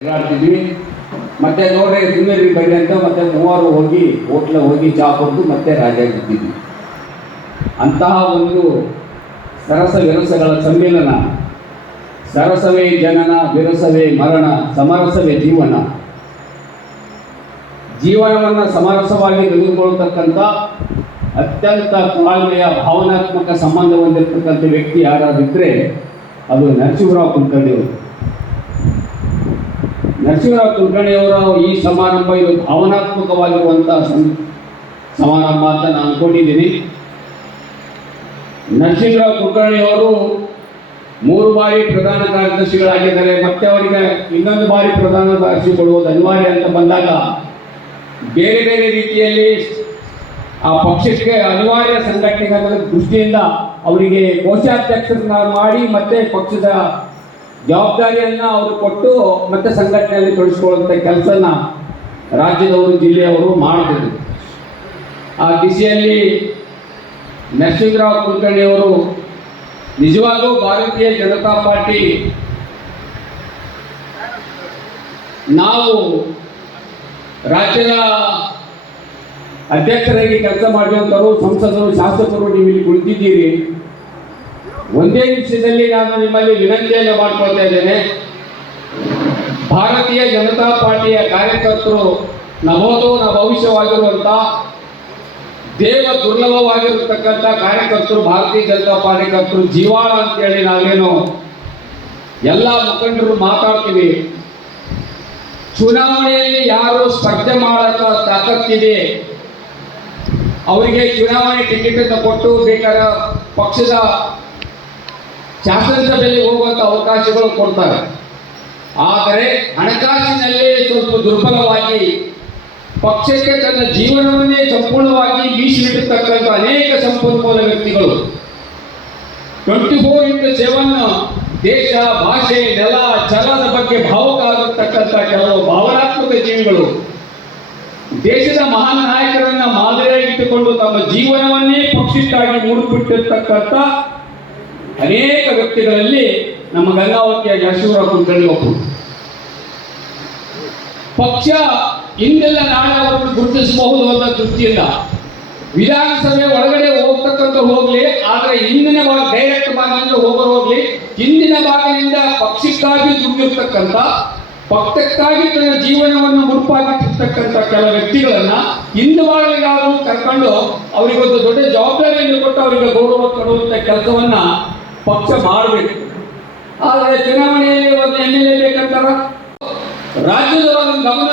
ತಿರುಗಾಡ್ತಿದ್ವಿ ಮತ್ತೆ ನೋಡ್ರಿ ಸಿಂಗೇರಿ ಬೈಲಿ ಅಂತ ಮತ್ತೆ ಮೂವರು ಹೋಗಿ, ಹೋಟ್ಲ ಹೋಗಿ ಚಾ ಕೊಟ್ಟು ಮತ್ತೆ ರಾಜ ಇರ್ತಿದ್ವಿ ಅಂತಹ ಒಂದು ಸರಸ ವಿರಸಗಳ ಸಮ್ಮೇಳನ ಸರಸವೇ ಜನನ, ವಿರಸವೇ ಮರಣ, ಸಮರಸವೇ ಜೀವನ, ಜೀವನವನ್ನು ಸಮರಸವಾಗಿ ತೆಗೆದುಕೊಳ್ಳತಕ್ಕಂಥ ಅತ್ಯಂತ ತಾಳ್ಮೆಯ, ಭಾವನಾತ್ಮಕ ಸಂಬಂಧ ಹೊಂದಿರತಕ್ಕಂಥ ವ್ಯಕ್ತಿ ಯಾರಾದಿದ್ದರೆ ಅದು ನರಸಿಂಹರಾವ್ ಕುಲಕರ್ಣಿ ಅವರು ನರಸಿಂಹರಾವ್ ಕುಲಕರ್ಣಿಯವರ ಈ ಸಮಾರಂಭ ಇದು ಭಾವನಾತ್ಮಕವಾಗಿರುವಂಥ ಸಮಾರಂಭ ಅಂತ ನಾನು ಅಂದ್ಕೊಂಡಿದ್ದೀನಿ ನರಸಿಂಹರಾವ್ ಕುಲಕರ್ಣಿಯವರು ಮೂರು ಬಾರಿ ಪ್ರಧಾನ ಕಾರ್ಯದರ್ಶಿಗಳಾಗಿದ್ದಾರೆ. ಮತ್ತೆ ಅವರಿಗೆ ಇನ್ನೊಂದು ಬಾರಿ ಪ್ರಧಾನ ಕಾರ್ಯದರ್ಶಿ ಕೊಡುವುದು ಅನಿವಾರ್ಯ ಅಂತ ಬಂದಾಗ ಬೇರೆ ಬೇರೆ ರೀತಿಯಲ್ಲಿ ಆ ಪಕ್ಷಕ್ಕೆ ಅನಿವಾರ್ಯ ಸಂಘಟನೆಗಳ ದೃಷ್ಟಿಯಿಂದ ಅವರಿಗೆ ಕೋಶಾಧ್ಯಕ್ಷರನ್ನ ಮಾಡಿ ಮತ್ತೆ ಪಕ್ಷದ ಜವಾಬ್ದಾರಿಯನ್ನ ಅವರು ಕೊಟ್ಟು ಮತ್ತೆ ಸಂಘಟನೆಯಲ್ಲಿ ತೊಡಗಿಸ್ಕೊಳ್ಳುವಂಥ ಕೆಲಸನ ರಾಜ್ಯದವರು, ಜಿಲ್ಲೆಯವರು ಮಾಡಿದ್ರು. ಆ ದಿಸೆಯಲ್ಲಿ ನರಸಿಂಹರಾವ್ ಕುಲಕರ್ಣಿಯವರು ನಿಜವಾಗೂ ಭಾರತೀಯ ಜನತಾ ಪಾರ್ಟಿ ನಾವು ರಾಜ್ಯದ ಅಧ್ಯಕ್ಷರಾಗಿ ಕೆಲಸ ಮಾಡುವಂಥವ್ರು ಸಂಸದರು, ಶಾಸಕರು, ನೀವು ಇಲ್ಲಿ ಕುಳಿತಿದ್ದೀರಿ. ಒಂದೇ ನಿಮಿಷದಲ್ಲಿ ನಾನು ನಿಮ್ಮಲ್ಲಿ ವಿನಂತಿಯನ್ನು ಮಾಡ್ಕೊಳ್ತಾ ಇದ್ದೇನೆ. ಭಾರತೀಯ ಜನತಾ ಪಾರ್ಟಿಯ ಕಾರ್ಯಕರ್ತರು ನವೋದೋ ಭವಿಷ್ಯವಾಗಿರುವಂಥ ದೇವ ದುರ್ಲಭವಾಗಿರತಕ್ಕಂಥ ಕಾರ್ಯಕರ್ತರು, ಭಾರತೀಯ ಜನತಾ ಕಾರ್ಯಕರ್ತರು ಜೀವಾಳ ಅಂತೇಳಿ ನಾವೇನು ಎಲ್ಲ ಮುಖಂಡರು ಮಾತಾಡ್ತೀವಿ. ಚುನಾವಣೆಯಲ್ಲಿ ಯಾರು ಸ್ಪರ್ಧೆ ಮಾಡಕ್ಕ ತಾಕತ್ತಿದೆ? ಅವರಿಗೆ ಚುನಾವಣೆ ಟಿಕೆಟ್ ಕೊಟ್ಟು ಬೇಕಾದ ಪಕ್ಷದ ಶಾಸನಸಭೆಯಲ್ಲಿ ಹೋಗುವಂತ ಅವಕಾಶಗಳು ಕೊಡ್ತಾರೆ. ಆದರೆ ಹಣಕಾಸಿನಲ್ಲೇ ಸ್ವಲ್ಪ ದುರ್ಬಲವಾಗಿ, ಪಕ್ಷಕ್ಕೆ ತನ್ನ ಜೀವನವನ್ನೇ ಸಂಪೂರ್ಣವಾಗಿ ಮೀಸಲಿಟ್ಟತಕ್ಕಂಥ ಅನೇಕ ಸಂಪನ್ಮೂಲ ವ್ಯಕ್ತಿಗಳು. ಟ್ವೆಂಟಿ ಫೋರ್ ಇಂಟು ಸೆವೆನ್ ದೇಶ, ಭಾಷೆ, ನೆಲ ಛಲದ ಬಗ್ಗೆ ಭಾವುಕ ಆಗಿರ್ತಕ್ಕಂಥ ಕೆಲವು ಭಾವನಾತ್ಮಕ ಜೀವಿಗಳು, ದೇಶದ ಮಹಾನ್ ನಾಯಕರನ್ನ ಮಾದರಿಯಾಗಿಟ್ಟುಕೊಂಡು ತಮ್ಮ ಜೀವನವನ್ನೇ ಪಕ್ಷಕ್ಕಾಗಿ ಮೂಡಿಬಿಟ್ಟಿರ್ತಕ್ಕಂಥ ಅನೇಕ ವ್ಯಕ್ತಿಗಳಲ್ಲಿ ನಮ್ಮ ಗಂಗಾವತಿಯ ಯಶವರಾವ್ ಕುಲಕರ್ಣಿ ಒಬ್ಬರು. ಪಕ್ಷ ಹಿಂದೆಲ್ಲ ಅವರನ್ನು ಗುರುತಿಸಬಹುದು ಅಂತ ದೃಷ್ಟಿಯಿಂದ ವಿಧಾನಸಭೆ ಒಳಗಡೆ ಹೋಗ್ತಕ್ಕಂಥ ಹೋಗ್ಲಿ, ಆದ್ರೆ ಹಿಂದಿನ ಭಾಗ ಡೈರೆಕ್ಟ್ ಭಾಗದಿಂದ ಹೋಗೋರು ಹೋಗ್ಲಿ, ಹಿಂದಿನ ಭಾಗದಿಂದ ಪಕ್ಷಕ್ಕಾಗಿ ದುಡ್ಡಿರ್ತಕ್ಕಂಥ ಪಕ್ಷಕ್ಕಾಗಿ ತನ್ನ ಜೀವನವನ್ನು ಮುರುಪಾಗಿಟ್ಟಿರ್ತಕ್ಕಂಥ ಕೆಲ ವ್ಯಕ್ತಿಗಳನ್ನ ಹಿಂದು ಭಾಗಗಳಿಗಾದರೂ ಕರ್ಕೊಂಡು ಅವರಿಗೊಂದು ದೊಡ್ಡ ಜವಾಬ್ದಾರಿಯನ್ನು ಕೊಟ್ಟು ಅವರಿಗೆ ಗೌರವ ಕೊಡುವಂತ ಕೆಲಸವನ್ನ ಪಕ್ಷ ಮಾಡಬೇಕು. ಆದರೆ ಚುನಾವಣೆಯಲ್ಲಿ ಒಂದು ಎಂ ಎಲ್ ಎ ಬೇಕಂತಾರ? ರಾಜ್ಯದವರನ್ನು ಗಮನ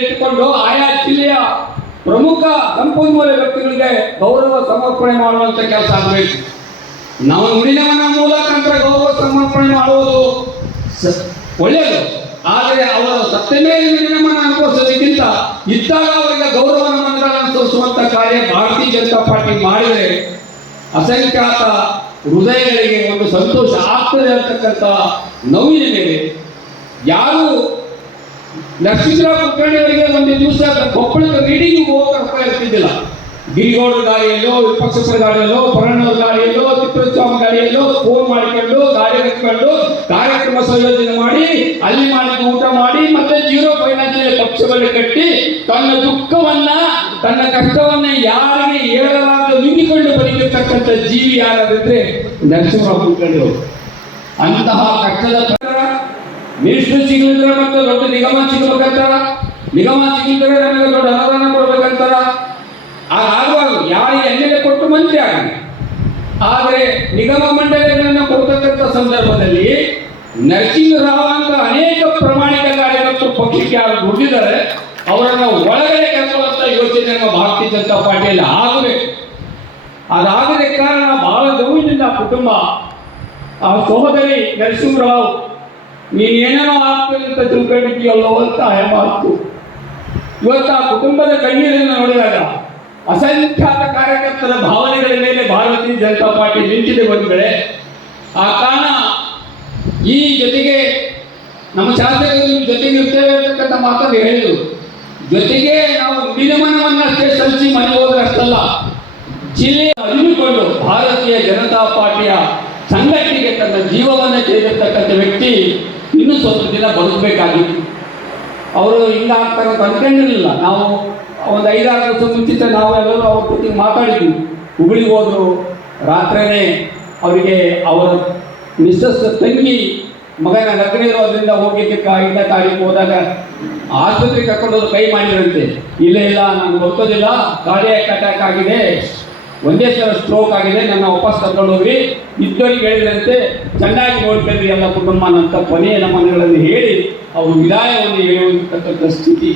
ಇಟ್ಟುಕೊಂಡು ಆಯಾ ಜಿಲ್ಲೆಯ ಪ್ರಮುಖ ಸಂಪನ್ಮೂಲ ವ್ಯಕ್ತಿಗಳಿಗೆ ಗೌರವ ಸಮರ್ಪಣೆ ಮಾಡುವಂತ ಕೆಲಸ ಆಗಬೇಕು. ನಾವು ನುಡಿನವನ ಮೂಲಕ ಗೌರವ ಸಮರ್ಪಣೆ ಮಾಡುವುದು ಒಳ್ಳೆಯದು. ಆದರೆ ಅವರ ಸತ್ಯ ಮೇಲೆ ನುಡಿನಮನ ಅನುಭವಿಸೋದಕ್ಕಿಂತ ಇದ್ದಾಗ ಅವರಿಗೆ ಗೌರವ ಅನುಸರಿಸುವಂತ ಕಾರ್ಯ ಭಾರತೀಯ ಜನತಾ ಪಾರ್ಟಿ ಮಾಡಿದರೆ ಅಸಂಖ್ಯಾತ ಹೃದಯಗಳಿಗೆ ಒಂದು ಸಂತೋಷ ಆಗ್ತದೆ ಅಂತಕ್ಕಂಥ ನೋವಿನ ಮೇಲೆ ಯಾರು ನರಸಿಂಹರಾವ್ ಕುಲಕರ್ಣಿಯವರಿಗೆ ಒಂದು ದಿವಸ ಕೊಪ್ಪಳದ ರೀಡಿಂಗ್ ಹೋಗಕ್ಕೆ ಇರ್ತಿದ್ದಿಲ್ಲ ಗಿರಿಗೌಡರ ಗಾಡಿಯಲ್ಲೋ ವಿಪಕ್ಷ ಗಾಡಿಯಲ್ಲೋ ಪರಣ್ಣವ್ರ ಗಾಡಿಯಲ್ಲೋ, ತಿಪ್ಪಸ್ವಾಮಿ ಗಾಡಿಯಲ್ಲೋ ಫೋನ್ ಮಾಡಿಕೊಂಡು, ಗಾಡಿ ಹತ್ಕೊಂಡು ಸಂಯೋಜನೆ ಮಾಡಿ, ಅಲ್ಲಿ ಮಾಡಿದ ಊಟ ಮಾಡಿ, ಮತ್ತೆ ಜೀರೋ ಫೈನಾನ್ಸಿಯಲ್ ಪಕ್ಷವನ್ನು ಕಟ್ಟಿ, ತನ್ನ ದುಃಖವನ್ನ, ತನ್ನ ಕಷ್ಟವನ್ನ ಯಾರಿಗೆ ಹೇಳಲಾಗ ನುಂಗಿಕೊಂಡು ಬದುಕಿರ್ತಕ್ಕಂಥ ಜೀವಿ ಯಾರಾದ್ರೆ ಕುಲಕರ್ಣಿ ಅಂತಹ ಕಷ್ಟದ ಮಿನಿಸ್ಟರ್ ಸಿಗಲಿದ್ರೆ ಮತ್ತೆ ದೊಡ್ಡ ನಿಗಮ ಸಿಗಬೇಕಂತಾರ ನಿಗಮ ಸಿಗಲಿದ್ರೆ ನಮಗೆ ದೊಡ್ಡ ಅನುದಾನ ಕೊಡ್ಬೇಕಂತಾರ ಆಗಬಾರ್ದು ಯಾರಿಗೆ ಎಲ್ಲೆಲ್ಲ ಎಲ್ ಕೊಟ್ಟು ಮಂತ್ರಿ ಆಗಲಿ. ಆದರೆ ನಿಗಮ ಮಂಡಳಿಗಳನ್ನು ಕೊಡ್ತಕ್ಕಂಥ ಸಂದರ್ಭದಲ್ಲಿ ನರಸಿಂಹರಾವ್ ಅಂತ ಅನೇಕ ಪ್ರಮಾಣಿಕ ಕಾರ್ಯಕರ್ತರು ಪಕ್ಷಕ್ಕೆ ಯಾರು ದುಡ್ಡಿದ್ದಾರೆ, ಅವರನ್ನ ಒಳಗಡೆ ಕರೆಸುವಂತ ಯೋಚನೆ ಭಾರತೀಯ ಜನತಾ ಪಾರ್ಟಿಯಲ್ಲಿ ಆಗಬೇಕು. ಅದಾಗದ ಕಾರಣ ಬಹಳ ನೋವಿನಿಂದ ಕುಟುಂಬ, ಆ ಸಹೋದರಿ ನರಸಿಂಹರಾವ್ ನೀನೇನೋ ಆಗ್ತದೆ ಅಂತ ತಿಳ್ಕೊಂಡಿದ್ದೀಯಲ್ಲೋ ಅಂತ ಹೆಮಾತು ಇವತ್ತು ಆ ಕುಟುಂಬದ ಕಣ್ಣೀರನ್ನು ನೋಡಿದಾಗ ಅಸಂಖ್ಯಾತ ಕಾರ್ಯಕರ್ತರ ಭಾವನೆಗಳ ಮೇಲೆ ಭಾರತೀಯ ಜನತಾ ಪಾರ್ಟಿ ನಿಂತಿದೆ ಒಂದು ಆ ಕಾರಣ ಈ ಜೊತೆಗೆ ನಮ್ಮ ಶಾಸಕರು ಜೊತೆಗೆ ಇರ್ತೇವೆ ಅಂತಕ್ಕಂಥ ಮಾತನ್ನು ಹೇಳಿದರು. ಜೊತೆಗೆ ನಾವು ವಿನಿಮಯವನ್ನು ಅಷ್ಟೇ ಸಲ್ಲಿಸಿ ಮನೆ ಹೋದ್ರೆ ಅಷ್ಟಲ್ಲ, ಜಿಲ್ಲೆ ಅರಿವಿಕೊಂಡು ಭಾರತೀಯ ಜನತಾ ಪಾರ್ಟಿಯ ಸಂಘಟನೆಗೆ ತನ್ನ ಜೀವವನ್ನು ಸೇರಿರ್ತಕ್ಕಂಥ ವ್ಯಕ್ತಿ ಇನ್ನೂ ಸ್ವಲ್ಪ ದಿನ ಬದುಕಬೇಕಾಗಿತ್ತು. ಅವರು ಹಿಂಗೆ ಅಂತ ಅನ್ಕೊಂಡಿರಲಿಲ್ಲ. ನಾವು ಒಂದು ಐದಾರು ವರ್ಷ ಮುಂಚಿತ ನಾವು ಎಲ್ಲರೂ ಅವ್ರ ಜೊತೆ ಮಾತಾಡಿದ್ವಿ. ಹುಬ್ಳಿಗೆ ಹೋದರು, ರಾತ್ರಿನೇ ಅವರಿಗೆ ಅವರ ಮಿಸ್ಸಸ್ ತಂಗಿ ಮಗನ ಲಗ್ನ ಇರೋದ್ರಿಂದ ಹೋಗಿದ್ದಕ್ಕೆ ಐದನೇ ತಾರೀಕು ಹೋದಾಗ ಆಸ್ಪತ್ರೆಗೆ ಕರ್ಕೊಂಡೋದು ಕೈ ಮಾಡಿದ್ರಂತೆ ಇಲ್ಲ ಇಲ್ಲ, ನಾನು ಗೊತ್ತೋದಿಲ್ಲ ಕಾರ್ಡಿಯಾಕ್ ಅಟ್ಯಾಕ್ ಆಗಿದೆ. ಒಂದೇ ಸಲ ಸ್ಟ್ರೋಕ್ ಆಗಿದೆ. ನನ್ನ ವಾಪಸ್ ಕರ್ಕೊಂಡು ಹೋಗಿ ಇದ್ದವರಿಗೆ ಹೇಳಿದಂತೆ, ಚೆನ್ನಾಗಿ ನೋಡ್ಕೊಂಡ್ರಿ ಎಲ್ಲ ಕುಟುಂಬನಂತ ಕೊನೆಯ ನಮನಗಳನ್ನು ಹೇಳಿ, ಅವರು ವಿದಾಯವನ್ನು ಹೇಳುವಂತಕ್ಕಂಥ ಸ್ಥಿತಿ.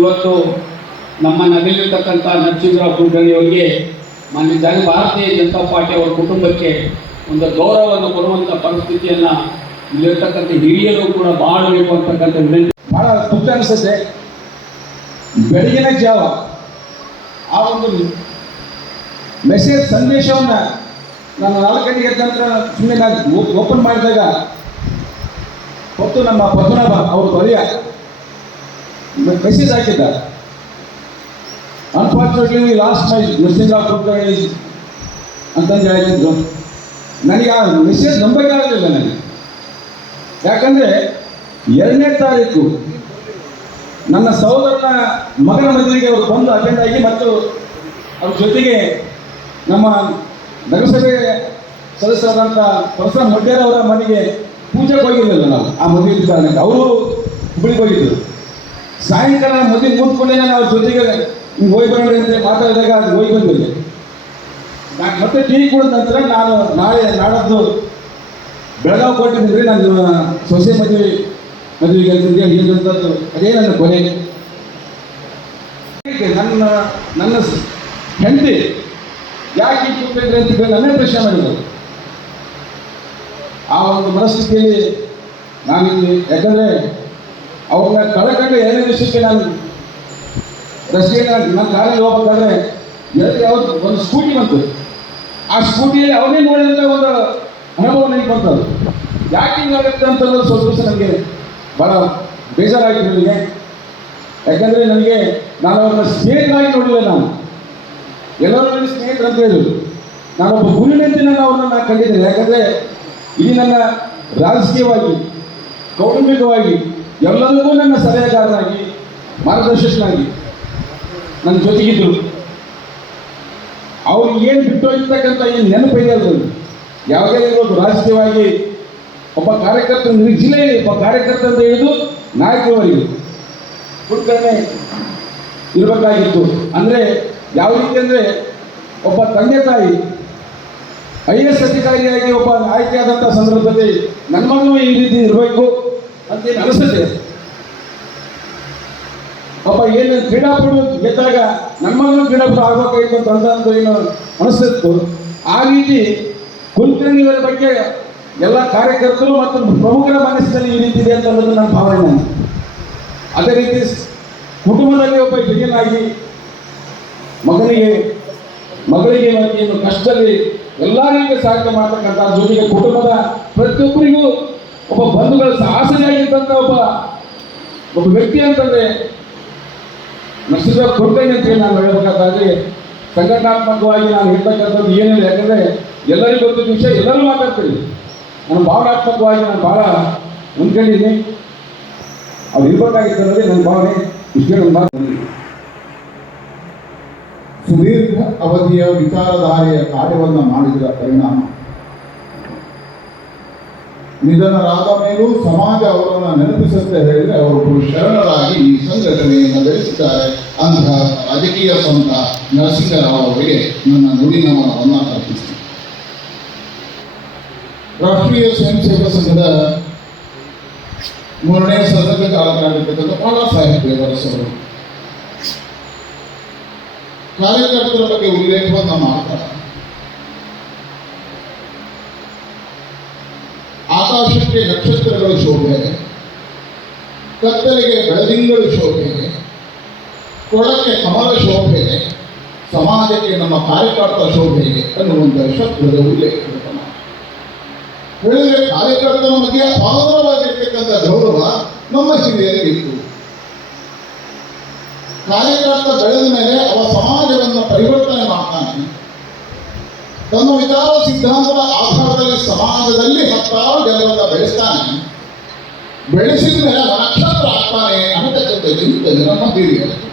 ಇವತ್ತು ನಮ್ಮ ನಗಲಿರ್ತಕ್ಕಂಥ ನರಸಿಂಹರಾವ್ ಕುಲಕರ್ಣಿ ಅವರಿಗೆ ಮಾನ್ಯ ಭಾರತೀಯ ಜನತಾ ಪಾರ್ಟಿ ಅವರ ಕುಟುಂಬಕ್ಕೆ ಒಂದು ಗೌರವವನ್ನು ಕೊಡುವಂಥ ಪರಿಸ್ಥಿತಿಯನ್ನು ಇಲ್ಲಿರ್ತಕ್ಕಂಥ ಹಿರಿಯರು ಕೂಡ ಮಾಡಬೇಕು ಅಂತಕ್ಕಂಥ ವಿನಂತಿ. ಬಹಳ ದುಃಖ ಅನಿಸುತ್ತೆ. ಬೆಳಗಿನ ಜಾವ ಆ ಒಂದು ಮೆಸೇಜ್ ಸಂದೇಶವನ್ನ ನಾನು ನಾಲ್ಕು ಗಂಟೆಗೆ ಎದ್ದ ನಂತರ ಸುಮ್ಮನೆ ನಾನು ಓಪನ್ ಮಾಡಿದಾಗ ಹೊತ್ತು ನಮ್ಮ ಪದ್ಮನಾಭ ಅವರು ಬರೆಯ. ಮೆಸೇಜ್ ಹಾಕಿದ್ದ. ಅನ್ಫಾರ್ಚುನೇಟ್ಲಿ ಲಾಸ್ಟ್ ಸೈಜ್ ಮೆಸೇಜ್ ಆಗ್ತಾ ಕುಲಕರ್ಣಿ ಅಂತಂದು ಹೇಳಿದ್ರು. ನನಗೆ ಆ ಮೆಸೇಜ್ ನಂಬಕ್ಕೆ ಆಗಲಿಲ್ಲ ನನಗೆ. ಯಾಕಂದ್ರೆ ಎರಡನೇ ತಾರೀಕು ನನ್ನ ಸಹೋದರನ ಮಗನ ಮದುವೆಗೆ ಅವರು ಬಂದು ಅಟೆಂಡ್ ಆಗಿ ಮತ್ತು ಅವ್ರ ಜೊತೆಗೆ ನಮ್ಮ ನಗರಸಭೆ ಸದಸ್ಯರಾದಂಥ ಪ್ರಸನ್ನ ಮೊಡ್ಡೇರ್ ಅವರ ಮನೆಗೆ ಪೂಜೆ ಹೋಗಿರಲಿಲ್ಲ ನಾವು. ಆ ಮದುವೆ ಕಾರಣಕ್ಕೆ ಅವರು ಹುಬ್ಳಿಗೆ ಹೋಗಿದ್ದರು. ಸಾಯಂಕಾಲ ಮದುವೆ ಮುಂದ್ಕೊಂಡೇ ನಾವು ಅವ್ರ ಜೊತೆಗೆ ಹೋಗಿ ಬರೋಣ ಅಂತ ಮಾತಾಡಿದಾಗ ಅದು ಹೋಗಿ ಬಂದಿಲ್ಲ ನಾ- ಮತ್ತೆ ಟೀ ಕುಡಿದ ನಂತರ ನಾನು ನಾಳೆ ನಾಡದ್ದು ಬೆಳಗಾವಿ ಕೊಟ್ಟಿದ್ರೆ ನನ್ನ ಸೊಸೆ ಮದುವೆ, ಮದುವೆಗೆ ಅಂತಂದ್ರೆ ಹೇಳಿದಂಥದ್ದು ಅದೇ ನನ್ನ ಕೊನೆ. ನನ್ನ ನನ್ನ ಹೆಂಡತಿ ಯಾಕೆ ಕೂತ್ಕೊಂಡ್ರೆ ಅಂತ ನನ್ನೇ ಪ್ರಶ್ನೆ ಮಾಡಿದ್ರು. ಆ ಒಂದು ಮನಸ್ಥಿತಿಯಲ್ಲಿ ನಾನು ಯಾಕಂದ್ರೆ ಅವ್ರನ್ನ ಕಳಕಂಡು ಎರಡನೇ ವಿಷಯಕ್ಕೆ ನಾನು ರಸ್ತೆಗೆ ನಾನು ನನ್ನ ಕಾರಲ್ಲಿ ಹೋಗ್ಬೇಕಾದ್ರೆ, ಎರಡು ಯಾವತ್ತು ಒಂದು ಸ್ಕೂಟಿ ಬಂತು. ಆ ಸ್ಕೂಟಿಯಲ್ಲಿ ಅವನೇ ನೋಡಿದಂಥ ಒಂದು ಅನುಭವ ನನಗೆ ಬಂತದ್ದು ಯಾಕೆ ಹಿಂಗಾಗುತ್ತೆ ಅಂತ ಅನ್ನೋದು ಸ್ವಲ್ಪ ನನಗೆ ಭಾಳ ಬೇಜಾರಾಗಿತ್ತು ನನಗೆ. ಯಾಕಂದರೆ ನನಗೆ ನಾನು ಅವ್ರನ್ನ ಸ್ನೇಹಿತರಾಗಿ ನೋಡಿಲ್ಲ ನಾನು. ಎಲ್ಲರೂ ನನ್ನ ಸ್ನೇಹಿತರು ಅಂತ ಹೇಳಿದ್ರು. ನಾನೊಬ್ಬ ಗುರುವಿನಂತೆ ನಾನು ಅವ್ರನ್ನ ನಾನು ಕಂಡಿದ್ದೇನೆ ಯಾಕಂದರೆ ಇಲ್ಲಿ ನನ್ನ ರಾಜಕೀಯವಾಗಿ, ಕೌಟುಂಬಿಕವಾಗಿ ಎಲ್ಲರಿಗೂ ನನ್ನ ಸಲಹೆಗಾರನಾಗಿ, ಮಾರ್ಗದರ್ಶಕನಾಗಿ ನನ್ನ ಜೊತೆಗಿದ್ದರು. ಅವ್ರು ಏನು ಬಿಟ್ಟು ಹೋಗಿರ್ತಕ್ಕಂಥ ಏನು ನೆನಪಿದೆ ಅದು ಯಾವುದೇ ಇರ್ಬೋದು ರಾಜಕೀಯವಾಗಿ ಒಬ್ಬ ಕಾರ್ಯಕರ್ತ ಜಿಲ್ಲೆಯಲ್ಲಿ ಒಬ್ಬ ಕಾರ್ಯಕರ್ತ ಅಂತ ಹಿಡಿದು ನಾಯಕರವರೆಗೆ ಕುಲಕರ್ಣಿ ಇರಬೇಕಾಗಿತ್ತು. ಅಂದರೆ ಯಾವ ರೀತಿ ಅಂದರೆ ಒಬ್ಬ ತಂದೆ ತಾಯಿ ಐ ಎಸ್ ಅಧಿಕಾರಿಯಾಗಿ ಒಬ್ಬ ಆಯ್ಕೆಯಾದಂಥ ಸಂದರ್ಭದಲ್ಲಿ ನನ್ನ ಮಗನೂ ಈ ರೀತಿ ಇರಬೇಕು ಅಂತೇನು ಅನಿಸುತ್ತೆ? ಒಬ್ಬ ಏನು ಕ್ರೀಡಾಪಟು ಗೆದ್ದಾಗ ನನ್ನ ಮಗನೂ ಆಗ್ಬೇಕಾಯ್ತು ಅಂತ ಏನು ಅನಿಸ್ತಿತ್ತು ಆ ರೀತಿ ಕುಲಕರ್ಣಿಯವರ ಬಗ್ಗೆ ಎಲ್ಲ ಕಾರ್ಯಕರ್ತರು ಮತ್ತು ಪ್ರಮುಖರ ಮನಸ್ಸಿನಲ್ಲಿ ಈ ರೀತಿ ಇದೆ ಅಂತ ನನ್ನ ಭಾವನೆ. ಅದೇ ರೀತಿ ಕುಟುಂಬದಲ್ಲಿ ಒಬ್ಬ ಹಿರಿಯನಾಗಿ ಮಗನಿಗೆ, ಮಗಳಿಗೆ ಏನು ಕಷ್ಟದಲ್ಲಿ ಎಲ್ಲ ರೀತಿಯ ಸಹಾಯ ಮಾಡ್ತಕ್ಕಂಥ ಜೊತೆಗೆ ಕುಟುಂಬದ ಪ್ರತಿಯೊಬ್ಬರಿಗೂ ಒಬ್ಬ ಬಂಧುಗಳ ಸಾಹಸಿಯಾಗಿದ್ದಂಥ ಒಬ್ಬ ಒಬ್ಬ ವ್ಯಕ್ತಿ ಅಂತಂದ್ರೆ ನರಸಿಂಹರಾವ್ ಕೊಡ್ತೇನೆ ಅಂತ ನಾನು ಹೇಳಬೇಕಾದ್ರೆ ಸಂಘಟನಾತ್ಮಕವಾಗಿ ನಾನು ಹೇಳ್ತಕ್ಕಂಥದ್ದು ಏನಿಲ್ಲ, ಯಾಕಂದ್ರೆ ಎಲ್ಲರಿಗೂ ಗೊತ್ತಿದ್ದ ವಿಷಯ ಎಲ್ಲರೂ ಮಾತಾಡ್ತೀವಿ ನಾನು ಭಾವನಾತ್ಮಕವಾಗಿ ನಾನು ಭಾಳ ಹೊಂದ್ಕೊಂಡಿದ್ದೀನಿ ಅದು ಇರ್ಬೇಕಾಗಿತ್ತು ಅನ್ನೋದೇ ನನ್ನ ಭಾವನೆ. ಇಷ್ಟೇ ನನ್ನ ಮಾತು ಸುದೀರ್ಘ ಅವಧಿಯ ವಿಚಾರಧಾರೆಯ ಕಾರ್ಯವನ್ನು ಮಾಡಿದ ಪರಿಣಾಮ. ನಿಧನರಾದ ಮೇಲೂ ಸಮಾಜ ಅವರನ್ನು ನೆನಪಿಸುತ್ತೆ ಹೇಳಿದ್ರೆ ಅವರು ಶರಣರಾಗಿ ಈ ಸಂಘಟನೆಯನ್ನು ಬೆಳೆಸಿದ್ದಾರೆ. ಅಂತಹ ರಾಜಕೀಯ ಸಂತ ನರಸಿಂಹರಾವ್ ಅವರಿಗೆ ನನ್ನ ನುಡಿ ನಮನವನ್ನು ಅರ್ಪಿಸ್ತೀನಿ. ರಾಷ್ಟ್ರೀಯ ಸ್ವಯಂ ಸೇವಕ ಸಂಘದ ಮೂರನೇ ಸದಸ್ಯ ಕಾಲಕ್ಕಾಗಿರ್ತಕ್ಕಂಥ ಬಾಳಾ ಸಾಹೇಬ್ ದೇವರಸವರು ಕಾರ್ಯಕರ್ತರ ಬಗ್ಗೆ ಉಲ್ಲೇಖವನ್ನು ಮಾಡ್ತಾರೆ ಆಕಾಶಕ್ಕೆ ನಕ್ಷತ್ರಗಳು ಶೋಭೆ. ಕತ್ತಲಿಗೆ ಬೆಳದಿಂಗಳು ಶೋಭೆ. ಕೊಳಕ್ಕೆ ಕಮಲ ಶೋಭೆ. ಸಮಾಜಕ್ಕೆ ನಮ್ಮ ಕಾರ್ಯಕರ್ತ ಶೋಭೆ ಅನ್ನುವಂಥ ಶಬ್ದದ ಉಲ್ಲೇಖ ಹೇಳಿದರೆ ಕಾರ್ಯಕರ್ತರ ಬಗ್ಗೆ ಅಪಾರವಾಗಿರ್ತಕ್ಕಂಥ ಗೌರವ ನಮ್ಮ ಹಿರಿಯರಿಗಿತ್ತು ಕಾರ್ಯಕರ್ತ ಬೆಳೆದ ಮೇಲೆ ಅವ ಸಮಾಜವನ್ನು ಪರಿವರ್ತನೆ ಮಾಡ್ತಾನೆ. ತನ್ನ ವಿಚಾರ ಸಿದ್ಧಾಂತದ ಆಧಾರದಲ್ಲಿ ಸಮಾಜದಲ್ಲಿ ಹತ್ತಾರು ಜನರನ್ನ ಬೆಳೆಸ್ತಾನೆ. ಬೆಳೆಸಿದ ಮೇಲೆ ನಕ್ಷತ್ರ ಆಗ್ತಾನೆ ಚಿಂತನೆ ನಮ್ಮ ಹಿರಿಯರು.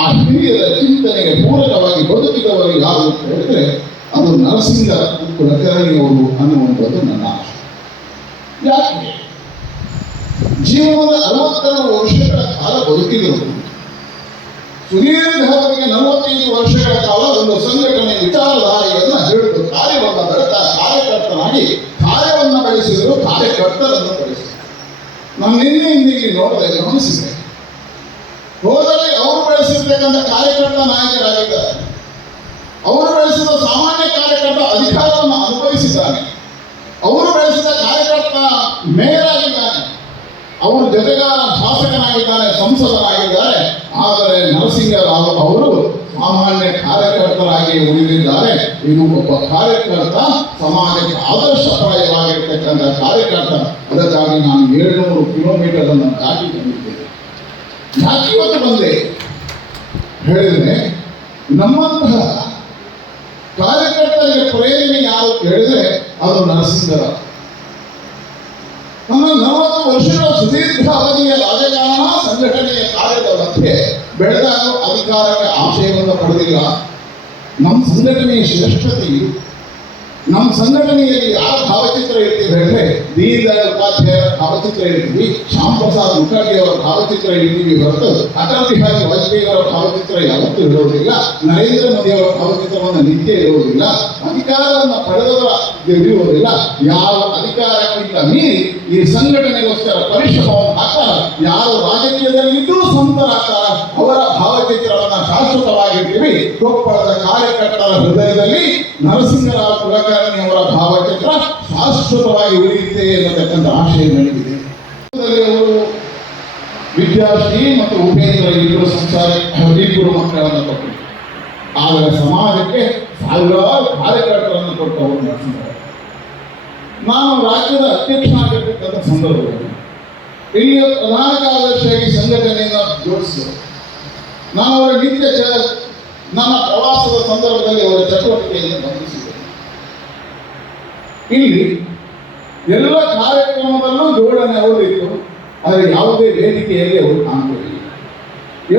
ಆ ಹಿರಿಯರ ಚಿಂತನೆಗೆ ಪೂರಕವಾಗಿ ಬದುಕಿದವರು ಯಾರು ಅಂತ ಹೇಳಿದ್ರೆ, ಅದು ನರಸಿಂಹ ಕುಲಕರ್ಣಿಯವರು ಅನ್ನುವಂಥದ್ದು ನನ್ನ ಆಶೆ ಯಾಕೆ? ಜೀವನದ ಅರವತ್ತೆರಡು ವರ್ಷಗಳ ಕಾಲ ಬದುಕಿದರು. ಸುದೀರ್ಘವಾಗಿ ನಲವತ್ತೈದು ವರ್ಷಗಳ ಕಾಲ ಒಂದು ಸಂಘಟನೆ ವಿಚಾರಧಾರೆಯನ್ನ ಹಿಡಿದು ಕಾರ್ಯವನ್ನು ಬೆಳೆದ ಕಾರ್ಯಕರ್ತನಾಗಿ ಕಾರ್ಯವನ್ನು ಬೆಳೆಸಿದರು ಕಾರ್ಯಕರ್ತರನ್ನು ಬೆಳೆಸಿದರು ನಾನು ನಿನ್ನೆ ಇಂದಿಗೆ ನೋಡಿದೆ ಗಮನಿಸಿದೆ ಹೋದಲ್ಲಿ ಅವರು ಬೆಳೆಸಿರ್ತಕ್ಕಂಥ ಕಾರ್ಯಕರ್ತ ನಾಯಕರಾಗಿದ್ದಾರೆ. ಅವರು ಬೆಳೆಸಿದ ಸಾಮಾನ್ಯ ಕಾರ್ಯಕರ್ತ ಅಧಿಕಾರವನ್ನು ಅನುಭವಿಸಿದ್ದಾನೆ. ಅವರು ಬೆಳೆಸಿದ ಕಾರ್ಯಕರ್ತ ಮೇಯರ್ ಅವರು ಜೊತೆಗಾರ ಶಾಸಕನಾಗಿದ್ದಾರೆ, ಸಂಸದರಾಗಿದ್ದಾರೆ. ಆದರೆ ನರಸಿಂಹರಾವ್ ಅವರು ಸಾಮಾನ್ಯ ಕಾರ್ಯಕರ್ತರಾಗಿ ಉಳಿದಿದ್ದಾರೆ. ಇದು ಒಬ್ಬ ಕಾರ್ಯಕರ್ತ ಸಮಾಜಕ್ಕೆ ಆದರ್ಶಪ್ರಾಯವಾಗಿರ್ತಕ್ಕಂಥ ಕಾರ್ಯಕರ್ತ. ಅದಕ್ಕಾಗಿ ನಾನು ಏಳ್ನೂರು ಕಿಲೋಮೀಟರ್ ಅನ್ನು ದಾಟಿ ಬಂದಿದ್ದೇನೆ. ಯಾಕೆ ಇವತ್ತು ಬಂದೆ? ಹೇಳಿದ್ರೆ ನಮ್ಮಂತಹ ಕಾರ್ಯಕರ್ತರಿಗೆ ಪ್ರೇರಣೆ ಯಾರು ಕೇಳಿದ್ರೆ ಅದು ನರಸಿಂಹರಾವ್ ನನ್ನ ನಲವತ್ತು ವರ್ಷಗಳ ಸುದೀರ್ಘ ಅವಧಿಯ ರಾಜಕಾರಣ ಸಂಘಟನೆಯ ಕಾರ್ಯದ ಮಧ್ಯೆ ಬೆಳೆದಾಗ ಅಧಿಕಾರಕ್ಕೆ ಆಶಯವನ್ನು ಪಡೆದಿಲ್ಲ. ನಮ್ಮ ಸಂಘಟನೆಯ ಶ್ರೇಷ್ಠತೆಯು, ನಮ್ಮ ಸಂಘಟನೆಯಲ್ಲಿ ಯಾವ ಭಾವಚಿತ್ರ ಇರ್ತೀವಿ ಹೇಳಿದ್ರೆ ದೀನದಯಾಳ್ ಉಪಾಧ್ಯಾಯರ ಭಾವಚಿತ್ರ ಇರ್ತೀವಿ ಶ್ಯಾಮ್ ಪ್ರಸಾದ್ ಮುಖರ್ಜಿ ಅವರ ಭಾವಚಿತ್ರ ಇರ್ತೀವಿ ಹೊರತು ಅಟಲ್ ಬಿಹಾರಿ ವಾಜಪೇಯಿ ಅವರ ಭಾವಚಿತ್ರ ಯಾವತ್ತೂ ಇರುವುದಿಲ್ಲ ನರೇಂದ್ರ ಮೋದಿ ಅವರ ಭಾವಚಿತ್ರವನ್ನು ನಿತ್ಯ ಇರುವುದಿಲ್ಲ ಅಧಿಕಾರವನ್ನು ಪಡೆದವರ ಇರುವುದಿಲ್ಲ ಯಾವ ಅಧಿಕಾರಕ್ಕಿಂತ ಮೀರಿ ಈ ಸಂಘಟನೆಗೋಸ್ಕರ ಪರಿಶ್ರಮವನ್ನು ಹಾಕ್ತಾರ ಯಾರು ರಾಜಕೀಯದಲ್ಲಿದ್ದೂ ಸಂತರಾಗ್ತಾರ ಅವರ ಭಾವಚಿತ್ರವನ್ನು ಶಾಶ್ವತವಾಗಿರ್ತೀವಿ ಕೊಪ್ಪಳದ ಕಾರ್ಯಕರ್ತರ ಹೃದಯದಲ್ಲಿ ನರಸಿಂಹರಾವ್ ಕುಲಕರ್ಣಿ ಅವರ ಭಾವಚಿತ್ರ ಶಾಶ್ವತವಾಗಿ ಉಳಿಯುತ್ತೆ ಎನ್ನತಕ್ಕಂಥ ಆಶಯ ನನಗಿದೆ. ಅವರು ವಿದ್ಯಾಶ್ರೀ ಮತ್ತು ಉಪೇಂದ್ರ ಇಬ್ಬರು ಸಂಸಾರ, ಇಬ್ಬರು ಮಕ್ಕಳನ್ನು ಕೊಟ್ಟರು. ಆದರೆ ಸಮಾಜಕ್ಕೆ ಸಾವಿರಾರು ಕಾರ್ಯಕರ್ತರನ್ನು ಕೊಟ್ಟವರು ನಡೆಸಿದ್ದಾರೆ. ನಾನು ರಾಜ್ಯದ ಅಧ್ಯಕ್ಷನಾಗಿರ್ತಕ್ಕಂಥ ಸಂದರ್ಭದಲ್ಲಿ ಇಲ್ಲಿಯ ಪ್ರಧಾನ ಕಾರ್ಯದರ್ಶಿಯಾಗಿ ಸಂಘಟನೆಯನ್ನು ಜೋಡಿಸಿದರು ನಾನು ಅವರ ನಿತ್ಯ ನನ್ನ ಪ್ರವಾಸದ ಸಂದರ್ಭದಲ್ಲಿ ಅವರ ಚಟುವಟಿಕೆಯನ್ನು ಗಮನಿಸಿದೆ ಇಲ್ಲಿ ಎಲ್ಲ ಕಾರ್ಯಕ್ರಮದಲ್ಲೂ ಜೋಡಣೆ ಅವರಿತ್ತು ಆದರೆ ಯಾವುದೇ ವೇದಿಕೆಯಲ್ಲಿ ಅವರು ಕಾಣ್ತಿರಲಿಲ್ಲ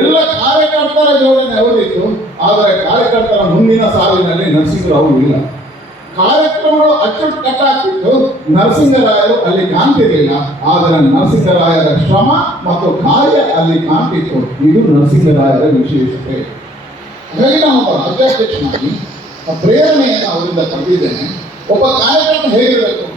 ಎಲ್ಲ ಕಾರ್ಯಕರ್ತರ ಜೋಡಣೆ ಅವರಿತ್ತು ಆದರೆ ಕಾರ್ಯಕರ್ತರ ಮುಂದಿನ ಸಾಲಿನಲ್ಲಿ ನರಸಿಂಹರಾವು ಇಲ್ಲ. ಕಾರ್ಯಕ್ರಮಗಳು ಅಚ್ಚುಕಟ್ಟಾಗ್ತಿತ್ತು. ನರಸಿಂಹರಾಯರು ಅಲ್ಲಿ ಕಾಣ್ತಿರಲಿಲ್ಲ. ಆದರೆ ನರಸಿಂಹರಾಯರ ಶ್ರಮ ಮತ್ತು ಕಾರ್ಯ ಅಲ್ಲಿ ಕಾಣ್ತಿತ್ತು. ಇದು ನರಸಿಂಹರಾಯರ ವಿಶೇಷತೆ. ಹಾಗಾಗಿ ನಾನು ಒಬ್ಬ ಆ ಪ್ರೇರಣೆಯನ್ನು ಅವರಿಂದ ಕಂಡಿದ್ದೇನೆ ಒಬ್ಬ ಕಾರ್ಯಕ್ರಮ ಹೇಗಿರಬೇಕು?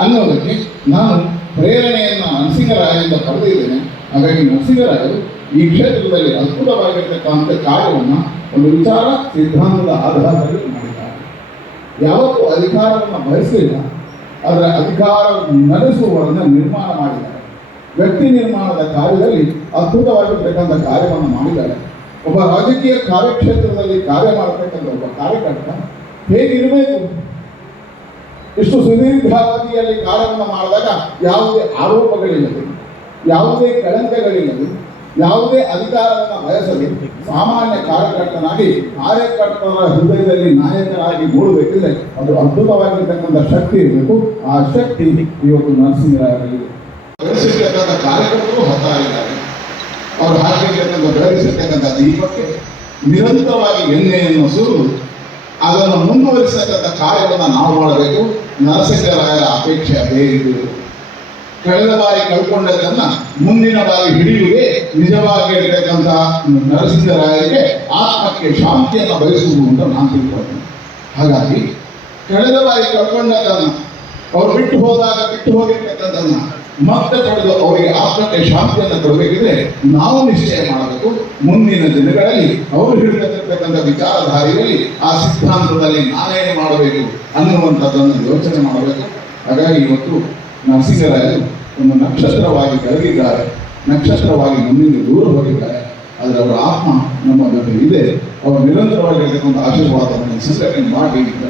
ಅನ್ನೋದಕ್ಕೆ ನಾನು ಪ್ರೇರಣೆಯನ್ನು ನರಸಿಂಹರಾಯಿಂದ ಪಡೆದಿದ್ದೇನೆ ಹಾಗಾಗಿ ನರಸಿಂಹರಾಯರು ಈ ಕ್ಷೇತ್ರದಲ್ಲಿ ಅದ್ಭುತವಾಗಿರ್ತಕ್ಕಂಥ ಕಾರ್ಯವನ್ನು ಒಂದು ವಿಚಾರ ಸಿದ್ಧಾಂತದ ಆಧಾರದಲ್ಲಿ ಮಾಡಿದ್ದಾರೆ. ಯಾವತ್ತೂ ಅಧಿಕಾರವನ್ನು ಬಯಸಲಿಲ್ಲ ಅದರ ಅಧಿಕಾರ ನಡೆಸುವವರನ್ನು ನಿರ್ಮಾಣ ಮಾಡಿದ್ದಾರೆ. ವ್ಯಕ್ತಿ ನಿರ್ಮಾಣದ ಕಾರ್ಯದಲ್ಲಿ ಅದ್ಭುತವಾಗಿರ್ತಕ್ಕಂಥ ಕಾರ್ಯವನ್ನು ಮಾಡಿದ್ದಾರೆ. ಒಬ್ಬ ರಾಜಕೀಯ ಕಾರ್ಯಕ್ಷೇತ್ರದಲ್ಲಿ ಕಾರ್ಯ ಮಾಡತಕ್ಕಂಥ ಒಬ್ಬ ಕಾರ್ಯಕರ್ತ ಹೇಗಿರಬೇಕು? ಇಷ್ಟು ಸುದೀರ್ಘಾವಧಿಯಲ್ಲಿ ಕಾರ್ಯವನ್ನು ಮಾಡಿದಾಗ ಯಾವುದೇ ಆರೋಪಗಳಿಲ್ಲದೆ, ಯಾವುದೇ ಕಳಂಕಗಳಿಲ್ಲದೆ, ಯಾವುದೇ ಅಧಿಕಾರವನ್ನು ಬಯಸದೆ ಸಾಮಾನ್ಯ ಕಾರ್ಯಕರ್ತನಾಗಿ ಕಾರ್ಯಕರ್ತರ ಹೃದಯದಲ್ಲಿ ನಾಯಕರಾಗಿ ಮೂಡಬೇಕಿದ್ರೆ ಅದು ಅದ್ಭುತವಾಗಿರ್ತಕ್ಕಂಥ ಶಕ್ತಿ ಇರಬೇಕು. ಆ ಶಕ್ತಿ ಇವತ್ತು ನರಸಿಂಹರಾಯರಲ್ಲಿ ಬೆಳೆಸಿರ್ತಕ್ಕಂಥ ಕಾರ್ಯಕರ್ತರು ಹೊತ್ತಾಗಿದ್ದಾರೆ ಅವರು ಹಾಕಿರ್ತಕ್ಕಂಥ ಬೆಳೆಸಿರ್ತಕ್ಕಂಥ ದೀಪಕ್ಕೆ ನಿರಂತರವಾಗಿ ಎಣ್ಣೆಯನ್ನು ಸುರಿದು ಅದನ್ನು ಮುಂದುವರಿಸತಕ್ಕಂಥ ಕಾರ್ಯವನ್ನು ನಾವು ಮಾಡಬೇಕು. ನರಸಿಂಹರಾಯರ ಅಪೇಕ್ಷೆ ಅದೇ ಇದು. ಕಳೆದ ಬಾರಿ ಕಳ್ಕೊಂಡದನ್ನ ಮುಂದಿನ ಬಾರಿ ಹಿಡಿಯುವುದೇ ನಿಜವಾಗಿ ಇರತಕ್ಕಂಥ ನರಸಿಂಹರಾಯರಿಗೆ ಆತ್ಮಕ್ಕೆ ಶಾಂತಿಯನ್ನು ಬಯಸುವುದು ಅಂತ ನಾನು ತಿಳ್ಕೊಳ್ತೇನೆ. ಹಾಗಾಗಿ ಕಳೆದ ಬಾರಿ ಕಳ್ಕೊಂಡದನ್ನ ಅವ್ರು ಬಿಟ್ಟು ಹೋದಾಗ ಬಿಟ್ಟು ಹೋಗಿರ್ತಕ್ಕಂಥದ್ದನ್ನ ಮತ್ತೆ ಪಡೆದು ಅವರಿಗೆ ಆತ್ಮಕ್ಕೆ ಶಾಂತಿಯನ್ನು ಕೊಡಬೇಕಿದ್ರೆ ನಾವು ನಿಶ್ಚಯ ಮಾಡಬೇಕು. ಮುಂದಿನ ದಿನಗಳಲ್ಲಿ ಅವರು ಹಿಡಿದಿರ್ತಕ್ಕಂಥ ವಿಚಾರಧಾರೆಯಲ್ಲಿ ಆ ಸಿದ್ಧಾಂತದಲ್ಲಿ ನಾನೇನು ಮಾಡಬೇಕು ಅನ್ನುವಂಥದ್ದನ್ನು ಯೋಚನೆ ಮಾಡಬೇಕು. ಹಾಗಾಗಿ ಇವತ್ತು ನರಸಿಂಹರಾಯರು ಒಂದು ನಕ್ಷತ್ರವಾಗಿ ಬೆಳಗಿದ್ದಾರೆ ನಕ್ಷತ್ರವಾಗಿ ಮುಂದಿನ ದೂರ ಹೋಗಿದ್ದಾರೆ. ಆದರೆ ಅವರ ಆತ್ಮ ನಮ್ಮ ಜೊತೆ ಇದೆ. ಅವರು ನಿರಂತರವಾಗಿರ್ತಕ್ಕಂಥ ಆಶೀರ್ವಾದವನ್ನು ಸಂಘಟನೆ ಮಾಡಿ